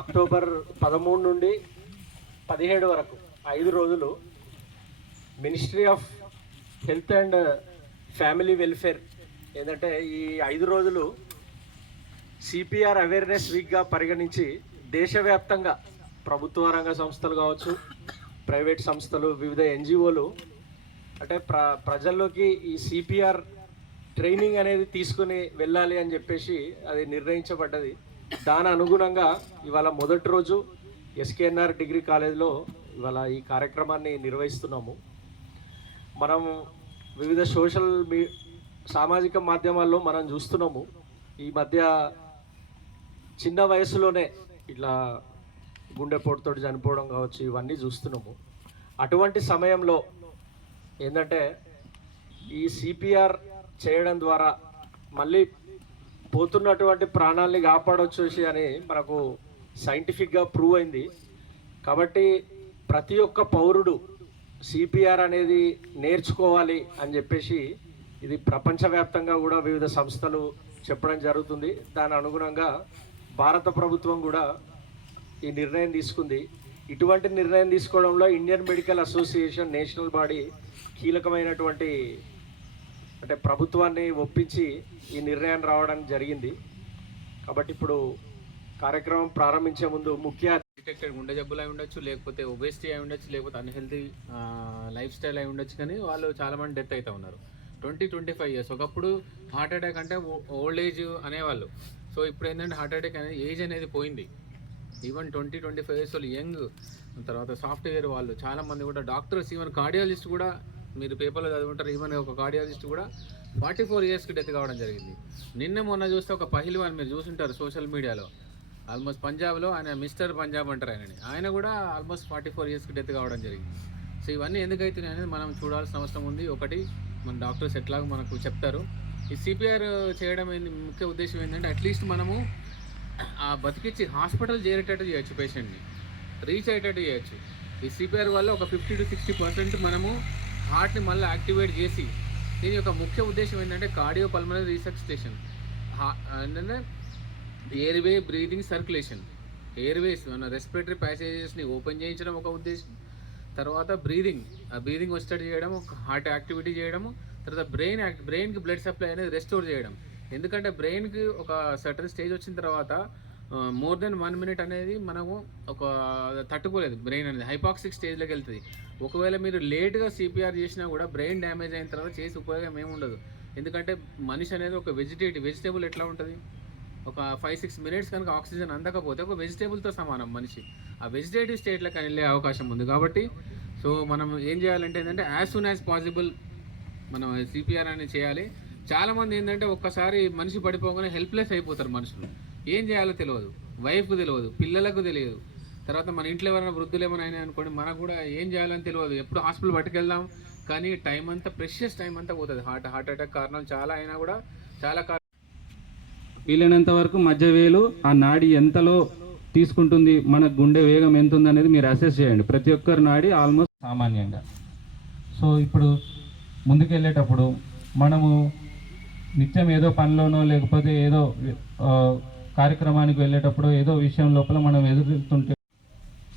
October పదమూడు నుండి పదిహేడు వరకు ఐదు రోజులు ministry of health and family welfare ఏంటంటే ఈ ఐదు రోజులు సిపిఆర్ అవేర్నెస్ వీక్గా పరిగణించి దేశవ్యాప్తంగా ప్రభుత్వ రంగ సంస్థలు కావచ్చు ప్రైవేట్ సంస్థలు వివిధ ఎన్జిఓలు అంటే ప్ర ప్రజల్లోకి ఈ సిపిఆర్ ట్రైనింగ్ అనేది తీసుకుని వెళ్ళాలి అని చెప్పేసి అది నిర్ణయించబడ్డది. దాని అనుగుణంగా ఇవాళ మొదటి రోజు ఎస్కేఎన్ఆర్ డిగ్రీ కాలేజ్లో ఇవాళ ఈ కార్యక్రమాన్ని నిర్వహిస్తున్నాము. మనం వివిధ సోషల్ మీ సామాజిక మాధ్యమాల్లో మనం చూస్తున్నాము. ఈ మధ్య చిన్న వయసులోనే ఇట్లా గుండెపోటుతో చనిపోవడం కావచ్చు ఇవన్నీ చూస్తున్నాము. అటువంటి సమయంలో ఏంటంటే ఈ సిపిఆర్ చేయడం ద్వారా మళ్ళీ పోతున్నటువంటి ప్రాణాలని కాపాడవచ్చు అని మనకు సైంటిఫిక్గా ప్రూవ్ అయింది. కాబట్టి ప్రతి ఒక్క పౌరుడు సిపిఆర్ అనేది నేర్చుకోవాలి అని చెప్పేసి ఇది ప్రపంచవ్యాప్తంగా కూడా వివిధ సంస్థలు చెప్పడం జరుగుతుంది. దాని అనుగుణంగా భారత ప్రభుత్వం కూడా ఈ నిర్ణయం తీసుకుంది. ఇటువంటి నిర్ణయం తీసుకోవడంలో Indian medical association national body కీలకమైనటువంటి అంటే ప్రభుత్వాన్ని ఒప్పించి ఈ నిర్ణయం రావడం జరిగింది. కాబట్టి ఇప్పుడు కార్యక్రమం ప్రారంభించే ముందు ముఖ్య డిటెక్టెడ్ గుండె జబ్బులు అయి ఉండొచ్చు లేకపోతే ఒబేసిటీ అయి ఉండొచ్చు లేకపోతే అన్హెల్తీ లైఫ్ స్టైల్ అయి ఉండొచ్చు. కానీ వాళ్ళు చాలామంది డెత్ అవుతూ ఉన్నారు. ట్వంటీ ట్వంటీ ఫైవ్ ఇయర్స్ ఒకప్పుడు హార్ట్ అటాక్ అంటే ఓల్డ్ ఏజ్ అనేవాళ్ళు. సో ఇప్పుడు ఏంటంటే హార్ట్ అటాక్ అనేది ఏజ్ అనేది పోయింది. Even twenty twenty five years వాళ్ళు యంగ్ తర్వాత సాఫ్ట్వేర్ వాళ్ళు చాలామంది కూడా డాక్టర్స్ ఈవెన్ కార్డియాలజిస్ట్ కూడా మీరు పేపర్లో చదువుంటారు ఈవెన్ ఒక కార్డియాలజిస్ట్ కూడా ఫార్టీ ఫోర్ ఇయర్స్కి డెత్ కావడం జరిగింది. నిన్న మొన్న చూస్తే ఒక పహిల్వాన్ మీరు చూసుంటారు సోషల్ మీడియాలో ఆల్మోస్ట్ పంజాబ్లో ఆయన మిస్టర్ పంజాబ్ అంటారు ఆయనని. ఆయన కూడా ఆల్మోస్ట్ ఫార్టీ ఫోర్ ఇయర్స్కి డెత్ కావడం జరిగింది. సో ఇవన్నీ ఎందుకైతున్నాయి అనేది మనం చూడాల్సిన అవసరం ఉంది. ఒకటి మన డాక్టర్స్ ఎట్లాగో మనకు చెప్తారు. ఈ సిపిఆర్ చేయడం ఏంది ముఖ్య ఉద్దేశం ఏంటంటే అట్లీస్ట్ మనము ఆ బతికిచ్చి హాస్పిటల్ చేరేటట్టు చేయొచ్చు పేషెంట్ని రీచ్ అయ్యేటట్టు చేయొచ్చు. ఈ సిపిఆర్ వల్ల ఒక ఫిఫ్టీ టు సిక్స్టీ పర్సెంట్ మనము హార్ట్ని మళ్ళీ యాక్టివేట్ చేసి దీని యొక్క ముఖ్య ఉద్దేశం ఏంటంటే కార్డియో పల్మనరీ రీసెక్స్టేషన్ ఏంటంటే ఎయిర్వే బ్రీదింగ్ సర్క్యులేషన్. ఎయిర్వేస్ మన రెస్పిరేటరీ ప్యాసేజెస్ని ఓపెన్ చేయించడం ఒక ఉద్దేశం. తర్వాత బ్రీదింగ్ ఆ బ్రీదింగ్ వచ్చేటట్టు చేయడం హార్ట్ యాక్టివిటీ చేయడము తర్వాత బ్రెయిన్ యాక్ట్ బ్రెయిన్కి బ్లడ్ సప్లై అనేది రెస్టోర్ చేయడం. ఎందుకంటే బ్రెయిన్కి ఒక సర్టన్ స్టేజ్ వచ్చిన తర్వాత మోర్ దెన్ వన్ మినిట్ అనేది మనము ఒక తట్టుకోలేదు. బ్రెయిన్ అనేది హైపాక్సిక్ స్టేజ్లోకి వెళ్తుంది. ఒకవేళ మీరు లేట్గా సిపిఆర్ చేసినా కూడా బ్రెయిన్ డ్యామేజ్ అయిన తర్వాత చేసి ఉపయోగం ఏమి ఉండదు. ఎందుకంటే మనిషి అనేది ఒక వెజిటేటివ్ వెజిటేబుల్ ఎట్లా ఉంటుంది? ఒక ఫైవ్ సిక్స్ మినిట్స్ కనుక ఆక్సిజన్ అందకపోతే ఒక వెజిటేబుల్తో సమానం మనిషి. ఆ వెజిటేటివ్ స్టేట్లోకి వెళ్ళే అవకాశం ఉంది కాబట్టి సో మనం ఏం చేయాలంటే ఏంటంటే యాజ్ సూన్ యాజ్ పాసిబుల్ మనం సిపిఆర్ అనేది చేయాలి. చాలామంది ఏంటంటే ఒక్కసారి మనిషి పడిపోగానే హెల్ప్లెస్ అయిపోతారు మనుషులు. ఏం చేయాలో తెలియదు. వైఫ్కు తెలియదు పిల్లలకు తెలియదు. తర్వాత మన ఇంట్లో ఎవరైనా వృద్ధులు ఏమైనా అయినా అనుకోండి మనకు కూడా ఏం చేయాలని తెలియదు. ఎప్పుడు హాస్పిటల్ పట్టుకెళ్దాం కానీ టైం అంతా ప్రెషియస్ టైం అంతా పోతుంది. హార్ట్ హార్ట్ అటాక్ కారణం చాలా అయినా కూడా చాలా కారణం వీలైనంత వరకు మధ్య వేలు ఆ నాడి ఎంతలో తీసుకుంటుంది మన గుండె వేగం ఎంత ఉందనేది మీరు అసెస్ చేయండి. ప్రతి ఒక్కరి నాడి ఆల్మోస్ట్ సామాన్యంగా. సో ఇప్పుడు ముందుకెళ్ళేటప్పుడు మనము నిత్యం ఏదో పనిలోనో లేకపోతే ఏదో కార్యక్రమానికి వెళ్ళేటప్పుడు ఏదో విషయం లోపల మనం ఎదుగుతుంటే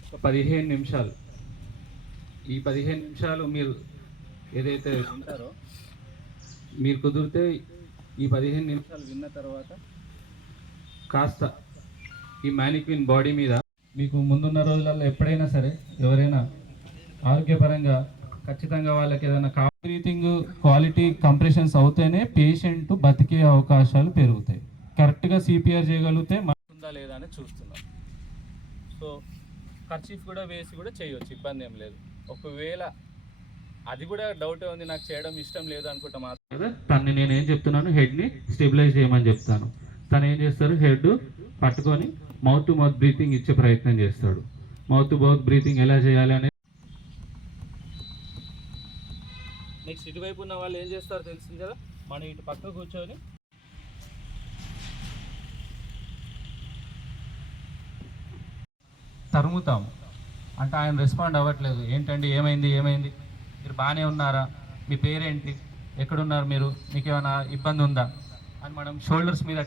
ఒక పదిహేను నిమిషాలు. ఈ పదిహేను నిమిషాలు మీరు ఏదైతే ఉంటారో మీరు కుదిరితే ఈ పదిహేను నిమిషాలు విన్న తర్వాత కాస్త ఈ మ్యానిక్విన్ బాడీ మీద మీకు ముందున్న రోజులలో ఎప్పుడైనా సరే ఎవరైనా ఆరోగ్యపరంగా ఖచ్చితంగా వాళ్ళకి ఏదైనా బ్రీతింగ్ క్వాలిటీ కంప్రెషన్స్ అవుతేనే పేషెంట్ బతికే అవకాశాలు పెరుగుతాయి. కరెక్ట్గా సిపిఆర్ చేయగలిగితే ఉందా లేదా అని చూస్తున్నాం. సో ఖర్చీఫ్ కూడా వేసి కూడా చేయొచ్చు ఇబ్బంది ఏం లేదు. ఒకవేళ అది కూడా డౌట్ ఉంది నాకు చేయడం ఇష్టం లేదు అనుకుంటా మాత్రం తన్ని నేను ఏం చెప్తున్నాను హెడ్ని స్టెబిలైజ్ చేయమని చెప్తాను. తను ఏం చేస్తారు హెడ్ పట్టుకొని మౌత్ టు మౌత్ బ్రీతింగ్ ఇచ్చే ప్రయత్నం చేస్తాడు. మౌత్ టు మౌత్ బ్రీతింగ్ ఎలా చేయాలి అనేది నెక్స్ట్ ఇటువైపు ఉన్న వాళ్ళు ఏం చేస్తారో తెలిసింది కదా? మనం ఇటు పక్క కూర్చొని తరుముతాము. అంటే ఆయన రెస్పాండ్ అవ్వట్లేదు. ఏంటండి? ఏమైంది? ఏమైంది? మీరు బాగానే ఉన్నారా? మీ పేరేంటి? ఎక్కడున్నారు మీరు? మీకు ఏమైనా ఇబ్బంది ఉందా? అని మనం షోల్డర్స్ మీద